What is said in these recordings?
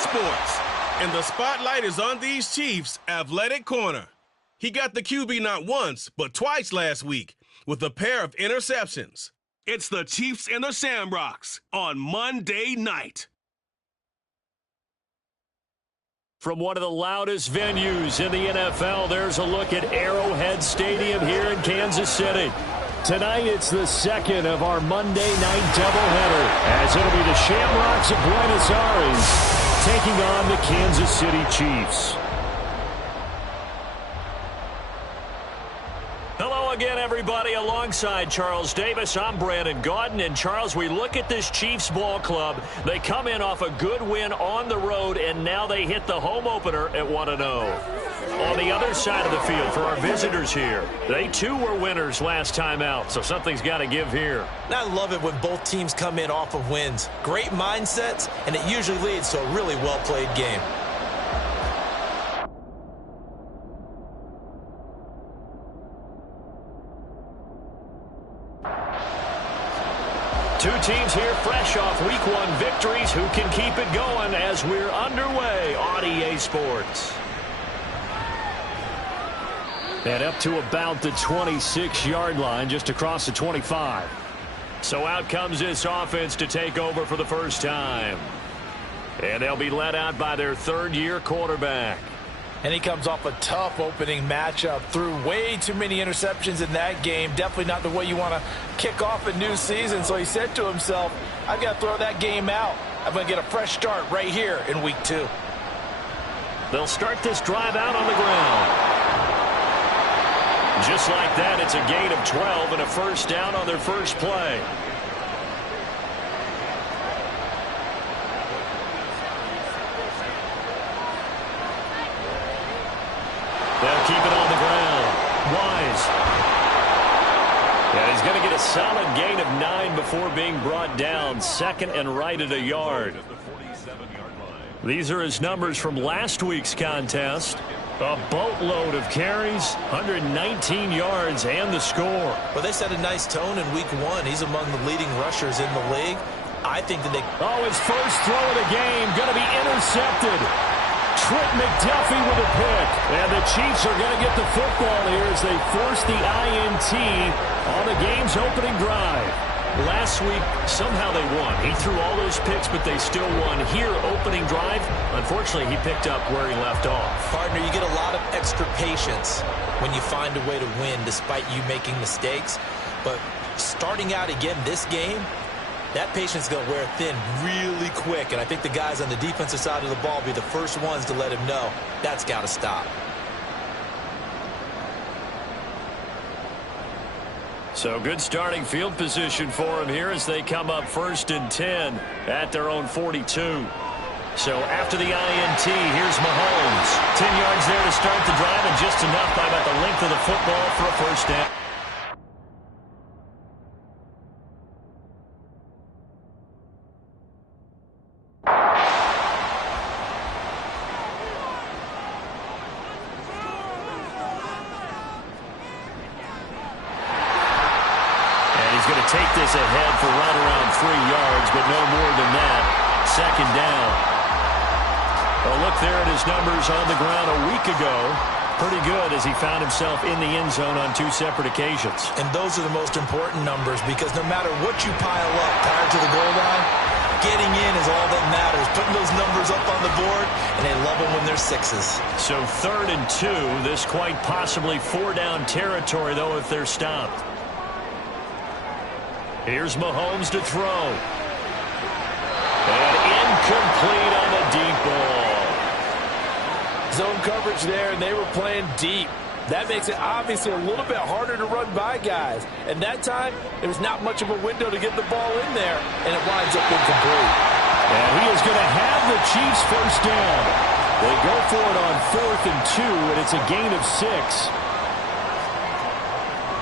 Sports. And the spotlight is on these Chiefs' athletic corner. He got the QB not once, but twice last week with a pair of interceptions. It's the Chiefs and the Shamrocks on Monday night. From one of the loudest venues in the NFL, there's a look at Arrowhead Stadium here in Kansas City. Tonight, it's the second of our Monday night doubleheader, as it'll be the Shamrocks of Buenos Aires taking on the Kansas City Chiefs. Hello again, everybody. Alongside Charles Davis, I'm Brandon Gaudin. And, Charles, we look at this Chiefs ball club. They come in off a good win on the road, and now they hit the home opener at 1-0. On the other side of the field for our visitors here, they too were winners last time out, so something's got to give here. And I love it when both teams come in off of wins. Great mindsets, and it usually leads to a really well-played game. Two teams here fresh off Week 1 victories. Who can keep it going as we're underway on EA Sports? And up to about the 26-yard line, just across the 25. So out comes this offense to take over for the first time. And they'll be led out by their third-year quarterback. And he comes off a tough opening matchup. Threw way too many interceptions in that game. Definitely not the way you want to kick off a new season. So he said to himself, I've got to throw that game out. I'm going to get a fresh start right here in Week 2. They'll start this drive out on the ground. Just like that, it's a gain of 12 and a first down on their first play. They'll keep it on the ground. Wise. Yeah, he's going to get a solid gain of 9 before being brought down. Second and right at a yard. These are his numbers from last week's contest. A boatload of carries, 119 yards, and the score. Well, they set a nice tone in Week 1. He's among the leading rushers in the league. I think that they... Oh, his first throw of the game going to be intercepted. Trent McDuffie with a pick. And the Chiefs are going to get the football here as they force the INT on the game's opening drive. Last week, somehow they won. He threw all those picks, but they still won. Here, opening drive, unfortunately, he picked up where he left off. Partner, you get a lot of extra patience when you find a way to win despite you making mistakes. But starting out again this game, that patience is going to wear thin really quick. And I think the guys on the defensive side of the ball will be the first ones to let him know that's got to stop. So good starting field position for him here as they come up 1st and 10 at their own 42. So after the INT, here's Mahomes. 10 yards there to start the drive and just enough by about the length of the football for a first down. Take this ahead for right around 3 yards, but no more than that. Second down. A look there at his numbers on the ground a week ago. Pretty good as he found himself in the end zone on 2 separate occasions. And those are the most important numbers because no matter what you pile up prior to the goal line, getting in is all that matters. Putting those numbers up on the board, and they love them when they're 6s. So 3rd and 2. This quite possibly 4-down territory, though, if they're stopped. Here's Mahomes to throw. And incomplete on the deep ball. Zone coverage there, and they were playing deep. That makes it obviously a little bit harder to run by guys. And that time, there was not much of a window to get the ball in there, and it winds up incomplete. And he is going to have the Chiefs first down. They go for it on 4th and 2, and it's a gain of 6.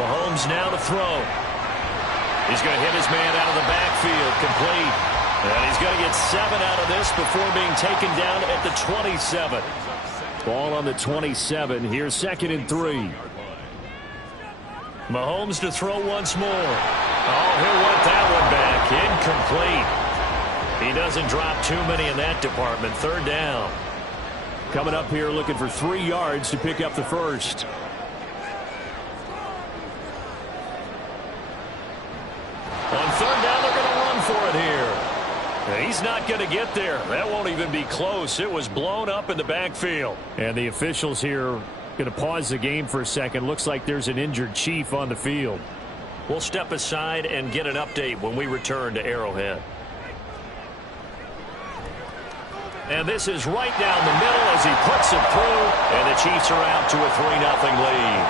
Mahomes now to throw. He's going to hit his man out of the backfield, complete. And he's going to get 7 out of this before being taken down at the 27. Ball on the 27. Here's 2nd and 3. Mahomes to throw once more. Oh, he'll want that one back. Incomplete. He doesn't drop too many in that department. Third down. Coming up here looking for 3 yards to pick up the first. On third down, they're going to run for it here. He's not going to get there. That won't even be close. It was blown up in the backfield. And the officials here going to pause the game for a second. Looks like there's an injured Chief on the field. We'll step aside and get an update when we return to Arrowhead. And this is right down the middle as he puts it through. And the Chiefs are out to a 3-0 lead.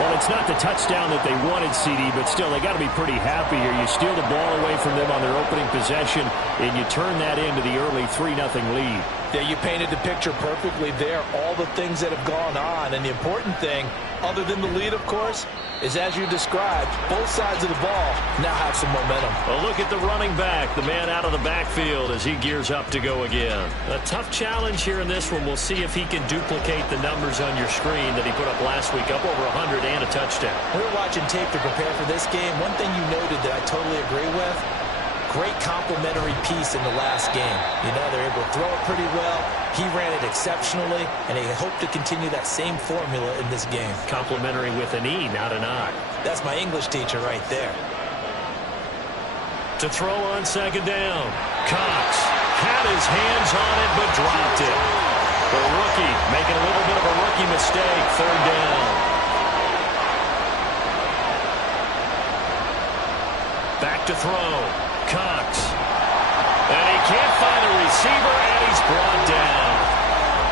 Well, it's not the touchdown that they wanted, CD, but still, they got to be pretty happy here. You steal the ball away from them on their opening possession, and you turn that into the early 3-0 lead. Yeah, you painted the picture perfectly there. All the things that have gone on, and the important thing, other than the lead, of course, is as you described, both sides of the ball now have some momentum. A look at the running back, the man out of the backfield as he gears up to go again. A tough challenge here in this one. We'll see if he can duplicate the numbers on your screen that he put up last week, up over 100 and a touchdown. We were watching tape to prepare for this game. One thing you noted that I totally agree with, great complementary piece in the last game. You know, they're able to throw it pretty well. He ran it exceptionally, and they hope to continue that same formula in this game. Complementary with an E, not an I. That's my English teacher right there. To throw on second down. Cox had his hands on it, but dropped it. The rookie making a little bit of a rookie mistake. Third down. Back to throw. Cox. And he can't find a receiver, and he's brought down.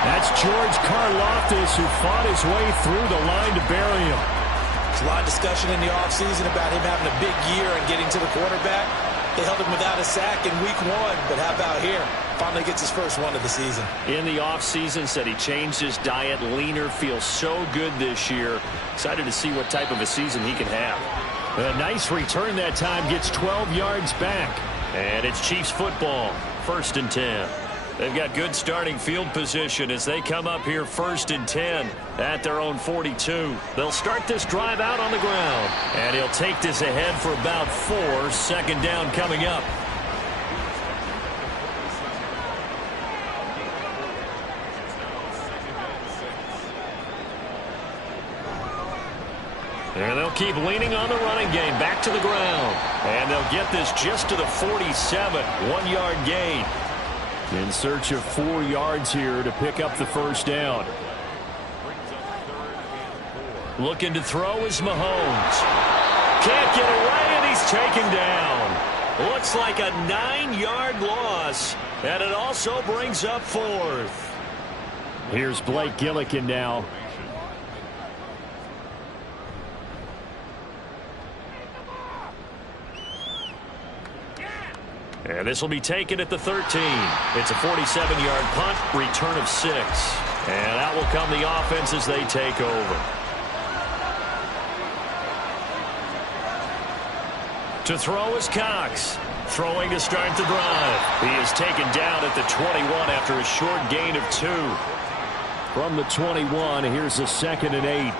That's George Karlaftis, who fought his way through the line to bury him. There's a lot of discussion in the offseason about him having a big year and getting to the quarterback. They held him without a sack in week 1, but how about here? Finally gets his first one of the season. In the offseason, said he changed his diet, leaner, feels so good this year. Excited to see what type of a season he can have. A nice return that time, gets 12 yards back. And it's Chiefs football, 1st and 10. They've got good starting field position as they come up here 1st and 10 at their own 42. They'll start this drive out on the ground. And he'll take this ahead for about 4. Second down coming up. And they'll keep leaning on the running game. Back to the ground. And they'll get this just to the 47. 1-yard gain. In search of 4 yards here to pick up the first down. Looking to throw is Mahomes. Can't get away, and he's taken down. Looks like a 9-yard loss. And it also brings up 4th. Here's Blake Gillikin now. And this will be taken at the 13. It's a 47-yard punt, return of 6. And that will come the offense as they take over. To throw is Cox. Throwing to start the drive. He is taken down at the 21 after a short gain of 2. From the 21, here's a 2nd and 8.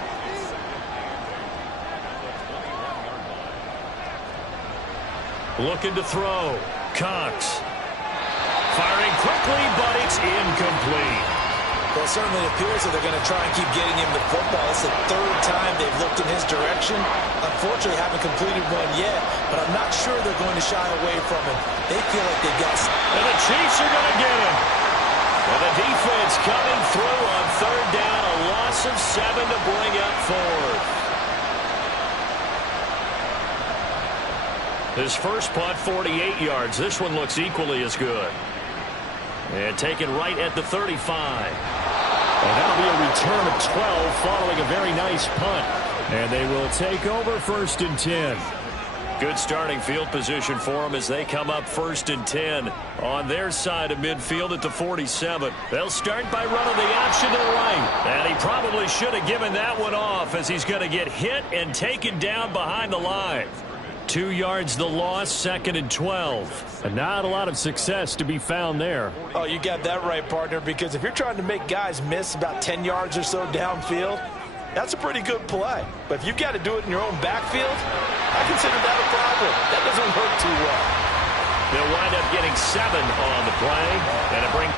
Looking to throw. Cox. Firing quickly, but it's incomplete. Well, it certainly appears that they're going to try and keep getting him the football. It's the 3rd time they've looked in his direction. Unfortunately, haven't completed one yet, but I'm not sure they're going to shy away from him. They feel like they've got... And the Chiefs are going to get him. And the defense coming through on 3rd down. A loss of 7 to bring up 4th. His first punt, 48 yards. This one looks equally as good. And taken right at the 35. And that'll be a return of 12 following a very nice punt. And they will take over 1st and 10. Good starting field position for them as they come up 1st and 10 on their side of midfield at the 47. They'll start by running the option to the right. And he probably should have given that one off as he's going to get hit and taken down behind the line. 2 yards the loss, 2nd and 12. And not a lot of success to be found there. Oh, you got that right, partner, because if you're trying to make guys miss about 10 yards or so downfield, that's a pretty good play. But if you got to do it in your own backfield, I consider that a problem. That doesn't work too well. They'll wind up getting 7 on the play, and it brings...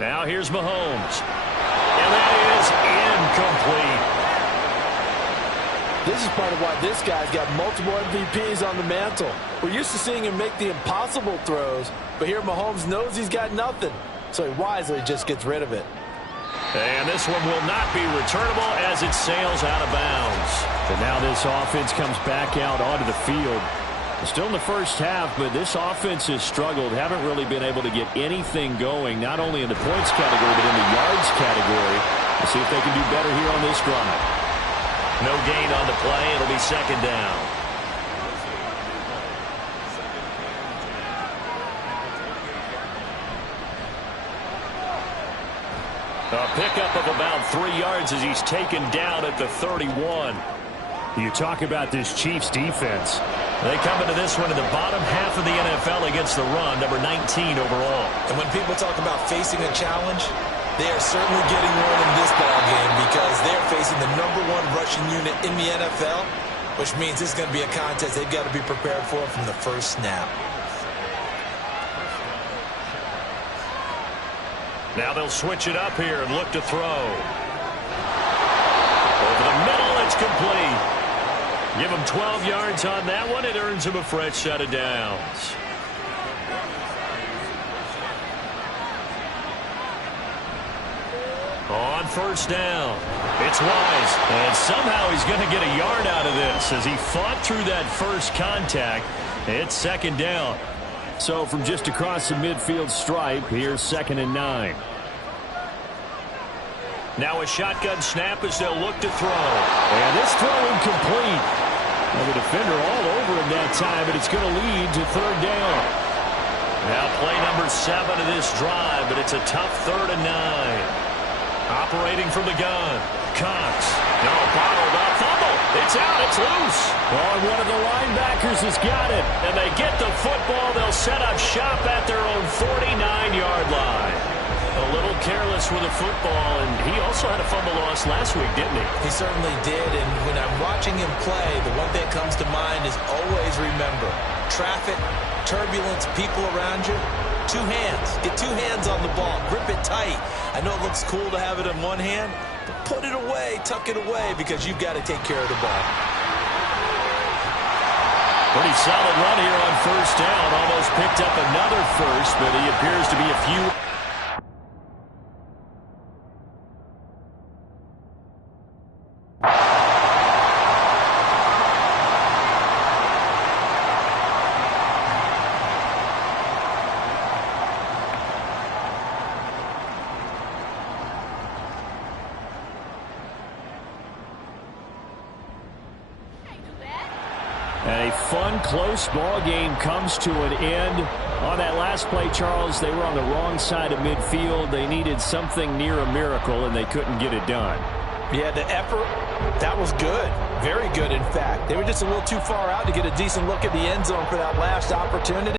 Now here's Mahomes. And that is incomplete. This is part of why this guy's got multiple MVPs on the mantle. We're used to seeing him make the impossible throws, but here Mahomes knows he's got nothing, so he wisely just gets rid of it. And this one will not be returnable as it sails out of bounds. And now this offense comes back out onto the field. Still in the first half, but this offense has struggled. Haven't really been able to get anything going, not only in the points category, but in the yards category. We'll see if they can do better here on this drive. No gain on the play. It'll be second down. A pickup of about 3 yards as he's taken down at the 31. You talk about this Chiefs defense. They come into this one in the bottom half of the NFL against the run, number 19 overall. And when people talk about facing a challenge, they are certainly getting one in this ball game because they're facing the #1 rushing unit in the NFL, which means this is going to be a contest they've got to be prepared for from the first snap. Now they'll switch it up here and look to throw. Over the middle, it's complete. Give him 12 yards on that one. It earns him a fresh set of downs. On first down, it's Wise. And somehow he's going to get a yard out of this as he fought through that first contact. It's second down. So from just across the midfield stripe, here's 2nd and 9. Now a shotgun snap as they'll look to throw. And this throw incomplete. Well, the defender all over him that time, but it's going to lead to 3rd down. Now play number 7 of this drive, but it's a tough 3rd and 9. Operating from the gun. Cox. No, bottled up. Fumble. It's out. It's loose. Oh, and one of the linebackers has got it. And they get the football. They'll set up shop at their own 49-yard line. A little careless with the football, and he also had a fumble loss last week, didn't he? He certainly did, and when I'm watching him play, the one thing that comes to mind is always remember, traffic, turbulence, people around you, 2 hands. Get 2 hands on the ball. Grip it tight. I know it looks cool to have it in one hand, but put it away, tuck it away, because you've got to take care of the ball. Pretty solid run here on first down. Almost picked up another first, but he appears to be a few... And a fun, close ball game comes to an end. On that last play, Charles, they were on the wrong side of midfield. They needed something near a miracle, and they couldn't get it done. Yeah, the effort, that was good. Very good, in fact. They were just a little too far out to get a decent look at the end zone for that last opportunity.